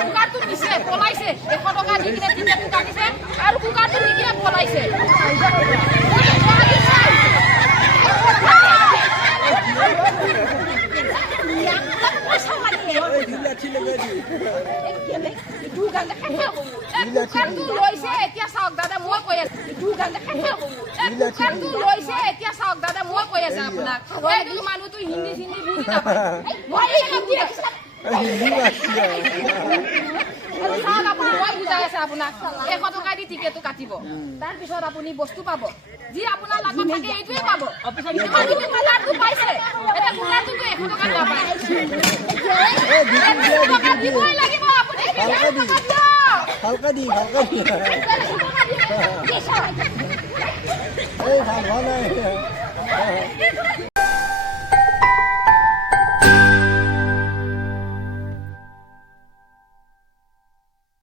কুকাৰটো দিছে পলাইছে 100 টকা দি কিনে তিনিটা কুকাৰ দিছে আৰু কুকাৰটো দি কিনে পলাইছে এতিয়া চাওক দাদা মই কৈ আছো এতিয়া চাওক দাদা মই কৈ আছো আপোনাক মানুহটো হিন্দী চিন্দি বুজি নাপায় মই বুজাই আছে আপোনাক 100 টকা দি টিকেটটো কাটিব তাৰপিছত আপুনি বস্তু পাব যি আপোনাৰ লগত থাকে এইটোৱে পাব কুকাৰটো পাইছে এটা কুকাৰটো 100 টকা নাপায় দিবই লাগিব আপুনি হালকা দি এই ভাল নাই